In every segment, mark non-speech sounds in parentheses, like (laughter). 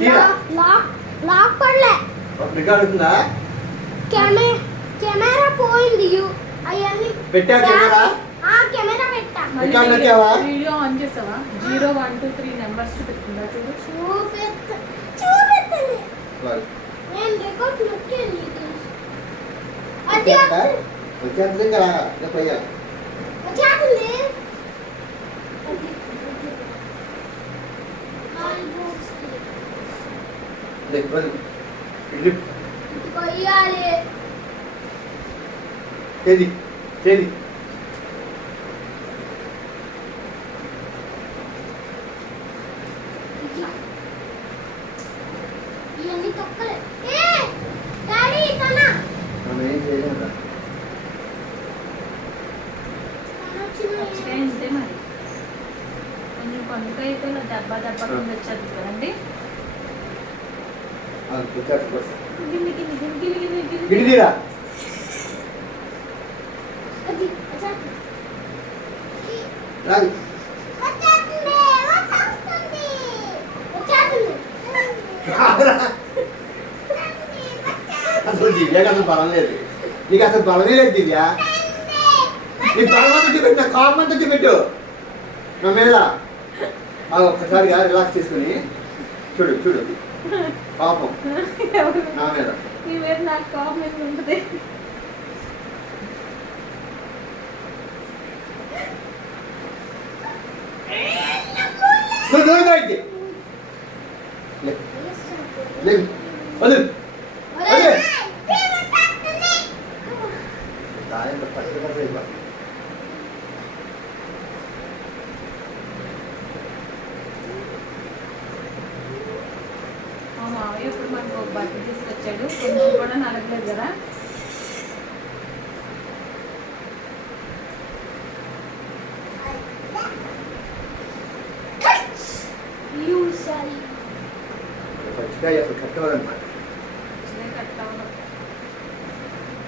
Lock lock పడలే. Record అవుతుందా camera camera పోయింది యు- అవన్నీ పెట్టావా కెమెరా? ఆ కెమెరా పెట్టా. రికార్డ్ నొక్కావా? వీడియో ఆన్ చేసావా? Zero one two three numbers చూపెట్టిందా చూడు. చూపెత్త చూపెత్తండి అలాగే. నేను రికార్డ్ నొక్కాను అది వచ్చేస్తుందా? ఇంకా పోయా వచ్చేస్తుంది అది, అది. నాలుగు వస్తుంది. లేకపోతే ఇది ఇది కొయ్యాలి చేది చేది ఇట్లా ఇవన్నీ తొక్కలే ఏ డాడీ తన మనం ఏం చేయలేము రా. తన వచ్చిన పచ్చికాయ ఉంటే మరి. కొంచెం పండుకాయతో ఇలా దెబ్బ దెబ్బ కింద వచ్చేది కదండి. రాదు రాదురా. అసలు దివ్యకి అసలు బలం లేదు. నీకు అసలు బలమే లేదు దివ్య. నీ బలం అంతా చూపెట్టు నా కాపం అంతా చూపెట్టు. నా మీద ఒక్కసారిగా రిలాక్స్ చేసుకుని చూడు చూడు. పాపం? (laughs) నా మీద. నీ మీద నాకు కోపం ఎందుకు ఉంటుంది. నువ్వు నువ్వు బయటికి లే, లే, వదిలు ఒరేయ్, అదే. వచ్చేస్తుంది. దానిలో పచ్చడి పచ్చడి ఇవ్వ. మా మావయ్య ఇప్పుడు మనకు ఒక బట్ట తీసుకొచ్చాడు కొంచెం కూడా నలగలేదు కదా.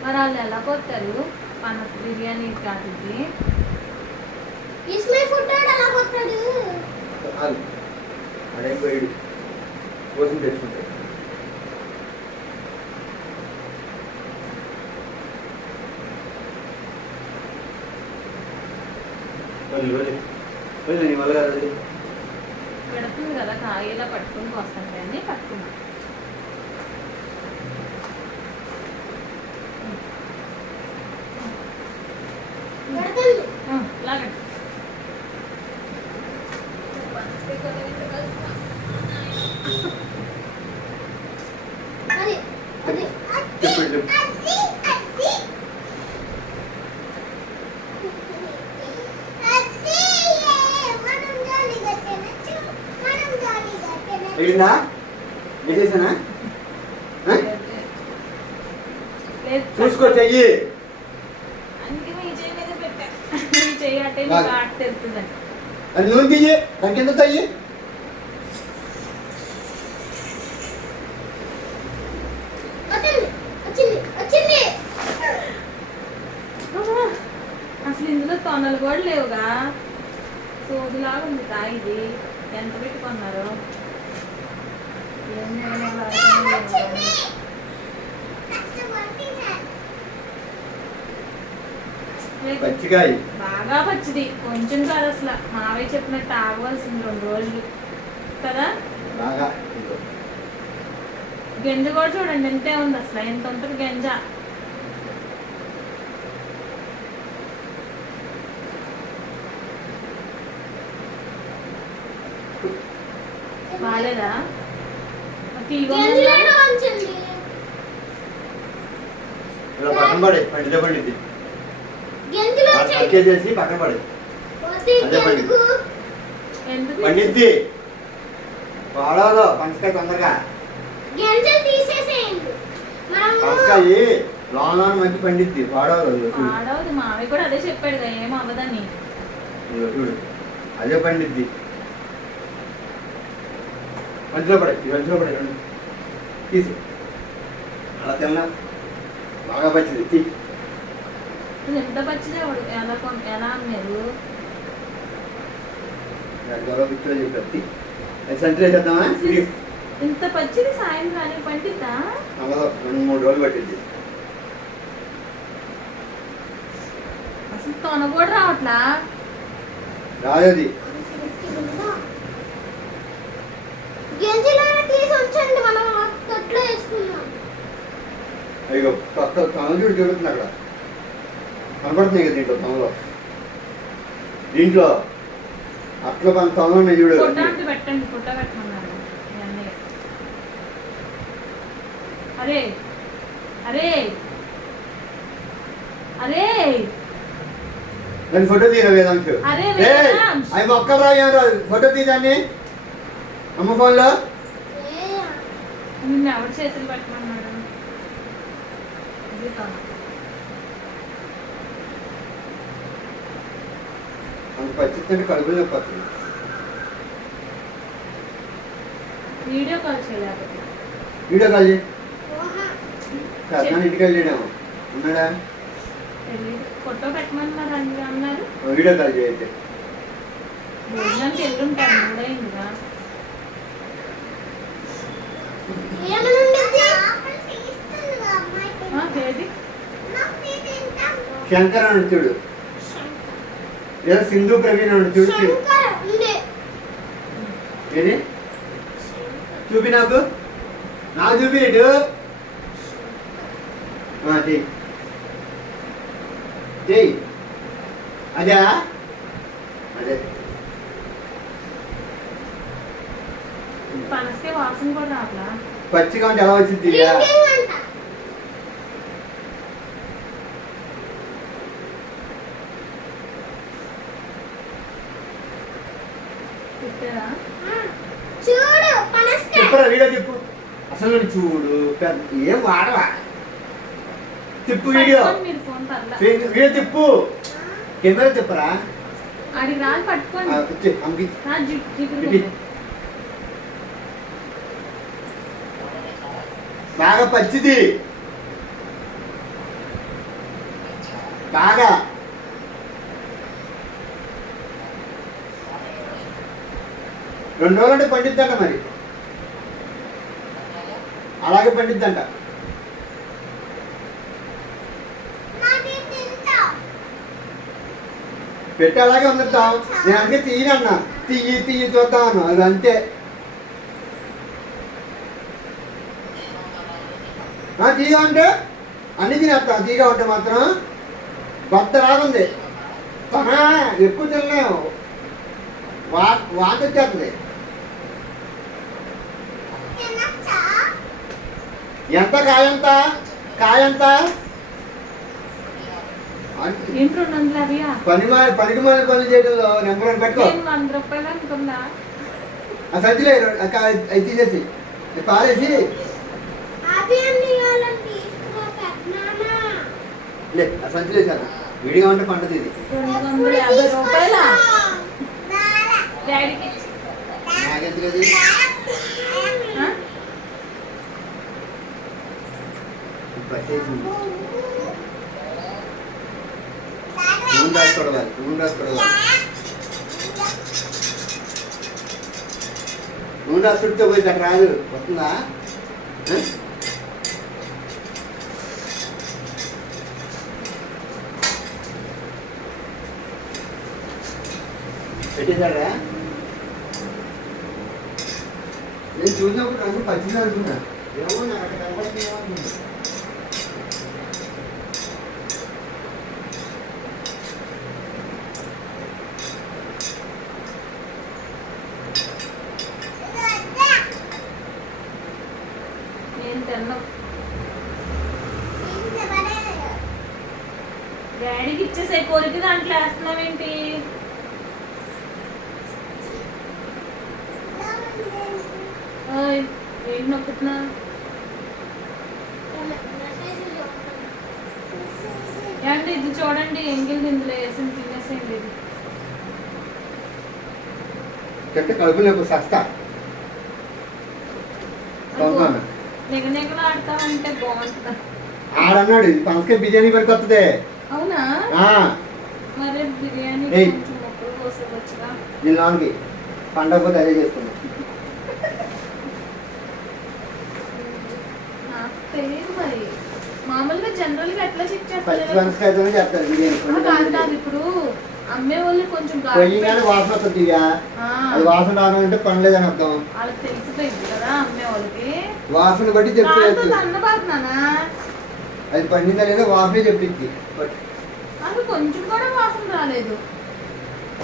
మరి వాళ్ళు ఎలా పోతారు మన బిర్యానీ కాదు ఫుట్టాడు అలా పోయాడు కోసం తెచ్చుకుంటాడు. వదిలి వదిలి వదిలి నీ వల్ల కాదు. పెడుతుంది కదా కాయలా పట్టుకుని వస్తాను కానీ పట్టుకున్నా. లాగండి అది అది చెప్పు చెప్పు అది అది అది మనం జాలీగా తినచ్చు మనం జాలీగా తినచ్చు వెళ్ళిందా వేసేసానా ఆ? లేదు చూసుకో చెయ్యి అందుకే మీ చేయి మీద పెట్టా మీ చెయ్యి అట్టే లాగు. మీకు ఆట తెలుస్తుందండి అది నూనె తీయి దాని కింద తయ్యి అసలు ఇందులో తొనలు కూడా లేవుగా. సోదులాగా ఉంది తా ఇది. ఎంత పెట్టుకున్నారు ఏం నేను వచ్చింది కష్టపడి సార్ లేదు. పచ్చికాయ. బాగా పచ్చిది. కొంచెం కాదు అసలు. మావయ్య చెప్పినట్టు ఆగవలసింది రెండు రోజులు. కదా? బాగా. గింజ కూడా చూడండి. ఎంతే ఉంది అసలు. ఎంత ఉంటుంది గింజ? బాగాలేదా ఇలా పక్కన పడే గంజులు ఉంచండి. పక్కేసేసి పక్కన పడే. అదే పండి. పండిద్ది పాడవదు పంచకాయ తొందరగా. పంచకాయ లోన్ మంచి పండిద్ది పాడవదు ఆడవది మావయ్య కూడా అదే చెప్పాడు కదా ఏం అవ్వదని. చూడు. అదే పండిద్ది. మంచిలో పడే మంచిలో పడే తీసి అలా తిన్నా. బాగా పచ్చింది. తీ. ఎంత పచ్చిదే ఎలా ఎలా అన్నారు గొడవ పిచ్చిలో చెప్పి సెంటర్ ఇది ఇంత పచ్చిది సాయంత్రానికి పండిద్దా? అవ్వదు రెండు మూడు రోజులు పట్టింది అసలు తొన కూడా రావట్లా? రాదది ఇక పక్క తొన చూడు జరుగుతుంది అక్కడ. కనపడుతున్నాయి కదా దీంట్లో తొనలో. దీంట్లో అట్లా మన ఉన్నాయి చూడు. అరే అరే అరే. దాని ఫోటో తీరా వేదాంశు. అవి మొక్కలు రా ఏం రాదు. ఫోటో తీదాన్ని అమ్మ ఫోన్లో. నిన్న ఎవరి చేతులు పెట్టమన్నాడు ఇది తొన. అంత వీడియో కాల్ చేయాలి వీడియో కాల్ చేయి ఓహా. ఇంటికి వెళ్ళాడేమో ఉన్నాడా ఫోటో పెట్టమన్నారు అన్నారు వీడియో కాల్ చేయైతే భోజనానికి వెళ్ళుంటారు మూడైందిగా ఏది శంకర్ అని చూడు లేదా సింధు ప్రవీణ్ ఉంది. ఏది? చూపి నాకు. నాకు చూపి ఇటు. ఆ, చెయ్యి. చెయ్యి. అదే. అదే. పచ్చిగా ఉంటే ఎలా వచ్చింది రింగింగ్ అంట. పెట్టారా ఆ, చూడు. చెప్పరా వీడియో చెప్పు. అసలు చూడు ఏం వాడవా? తిప్పు వీడియో. వీడియో తిప్పు కెమెరా చెప్పరా. బాగా పచ్చిది. బాగా. రెండు రోజులు అంటే పండిద్దంట మరి. అలాగే పండిద్దంట. పెట్టి అలాగే ఉందిద్దాం నేను అందుకే తీయనన్నా తీయి తీయి చూద్దాం అన్నా అది అంతే. తీగ అంటే? అన్ని తినేస్తాం. తీగ ఉంటే మాత్రం బద్ద రాగుంది తన ఎక్కువ తినలేము. వా వాంతి వచ్చేస్తుంది. ఎంత కాయంత? కాయంత? పని పనికి మాలి పనులు చేయడంలో నెంబర్ వన్ పెట్టుకో. ఆ సంచిలో అవి తీసేసి. పెద్దనాన్న. లే ఆ విడిగా ఉంటే పంటది ఇది. నాకెందుకు అది ఆ? పట్టేసింది నూనె రాసుకోవడం నూనె రాసుకోవడం నూనె రాసుడితే పోయి అక్కడ రాదు. వస్తుందా? పెట్టేశాడా నేను చూసినప్పుడు నాకు పచ్చింది అనుకున్నా ఏమో నాకు అక్కడ కనపడింది ఏమో అనుకున్నా నేను తిన్నా డాడీకి ఇచ్చేసే కోరిక దాంట్లో వేస్తున్నావేంటి ఓయ్ ఏంటి నొక్కుతున్నా? ఏమండి ఇది చూడండి ఎంగిల్ ఇందులో వేసి తినేసేయండి ఇది. చెట్టు కడుపు లేపు సస్తా. అవునా? నిగ నిగలు ఆడతామంటే బాగుంటుందా? ఆడన్నాడు ఇది పనసకాయ బిర్యానీ పనికి వస్తుంది అవునా? మరి బిర్యానీ దీని లోనికి పండగ అదే చేసుకున్నాం తెలియదు మరి. మామూలుగా జనరల్గా ఎట్లా చెక్ పచ్చి చేస్తారు. పనసకాయతోనే చేస్తారు బిర్యానీ ఆ, కాదు కాదు ఇప్పుడు అమ్మే వాళ్ళు కొంచెం పొయ్యిగానే వాసన వస్తుంది దివ్యా ఆ, అది వాసన రానంటే పనిలేదని అర్థం. వాళ్ళకి తెలిసిపోయింది కదా అమ్మే వాళ్ళకి. వాసన బట్టి కాదు చెప్పేది అన్నబాతున్నానా అది పండిందా లేదో వాసనే చెప్పింది అది కొంచెం కూడా వాసన రాలేదు.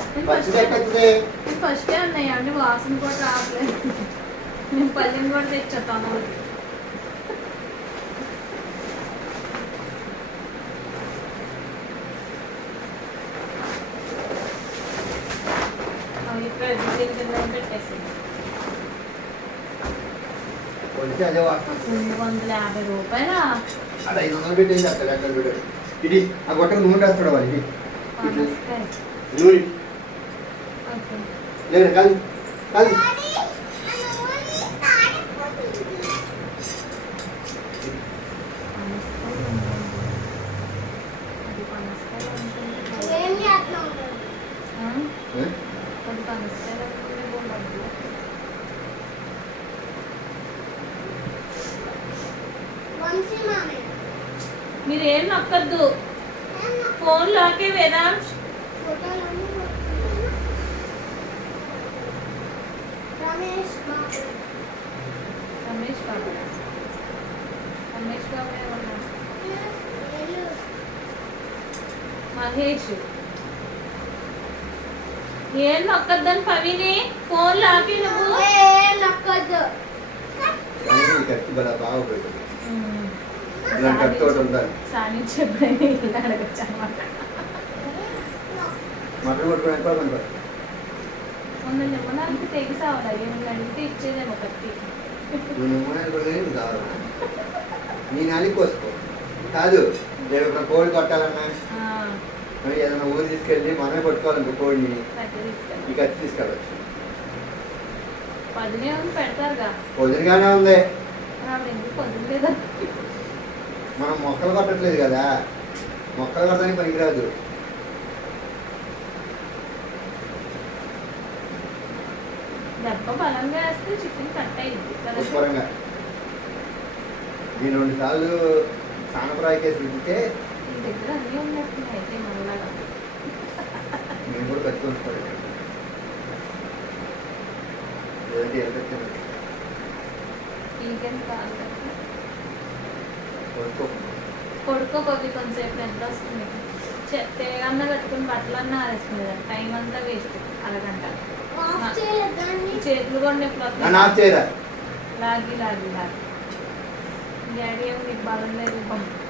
నేను పచ్చి ఫస్ట్ ఎక్కడితే నేను ఫస్ట్ అన్నయ్య అండి వాసన కూడా రావట్లేదు. నేను పల్లెని కూడా తెచ్చేస్తాను అవి ఇక్కడ బిర్యానీ కింద పెట్టేసి కొలిచి అదే వాసన రెండు వందల యాభై రూపాయల? అది ఐదు వందలు పెట్టేసి అక్కడ అక్కడ చూడు ఇది ఆ గొట్టకు నూనె రాస్తాడు వాళ్ళు. ఇది. నూనె. లేదు కాదు కాదు డాడీ ఆ నూనె కారిపోతుంది పనసకాయ ఉంటుంది. అది పనసకాయ ఉంటుంది. ఏం చేస్తున్నావు ఆ? ఏ? అది పనసకాయ ఉంటుంది, బొమ్మలు. వంశీ మామయ్య మీరేం నొక్కద్దు. ఫోన్ లాకే వేదాంశ్. రమేష్ బాబు. రమేష్ బాబు. రమేష్ బాబు ఏమన్నా వెళ్ళు. మహేష్. ఏం నొక్కద్దని పవిని? ఫోన్ లాకి నువ్వు. ఏ నొక్కొద్దు. కానీ ఈ కత్తి బల బాగా పెట్టు ఇలాంటి కత్తి ఒకటి ఉండాలి. సాధించి ఎప్పుడైనా ఇల్లు అడగచ్చు అనమాట. మటన్ కొట్టుకోవడానికి కూడా పనిపడుతుంది మొన్న నిమ్మనానికి తెగి సావాలి ఏమైనా అడిగితే ఇచ్చేదేమో కత్తి. నువ్వు నిమ్మకాయలు కూడా నువ్వు కావాలా నీ నాలి కోసుకో. కాదు రేపు ఎప్పుడైనా కోడి కొట్టాలన్నా ఏదైనా ఊరు తీసుకెళ్ళి మనమే కొట్టుకోవాలనుకో కోడిని ఈ కత్తి తీసుకెళ్ళచ్చు. పొద్దునగానే ఉంది. మనం మొక్కలు కొట్టట్లేదు కదా. మొక్కలు కొట్టడానికి పనికిరాదు. ఈ రెండు సార్లు సానప్రాయ కేసు రుచితే నీ దగ్గర అన్నీ ఉన్నట్టున్నాయి. అయితే మళ్ళా నేను కూడా కట్టుకుంటాను లేదంటే ఎంత వచ్చింది ఇంకేం కాదు కదా. కొనుక్కో పడుకోపోయి కొంతసేపు నిద్ర వస్తుంది. చె- తేగన్న కట్టుకుని బట్టలన్నా ఆరేసుకునేది. టైం అంతా వేస్ట్. అరగంట. చేతులు కూడా నొప్పులు నన్ను వస్తాయి. ఆఫ్ చేయరా? లాగి లాగి లాగి. డాడీ ఏమో నీకు బలం లేదు బా-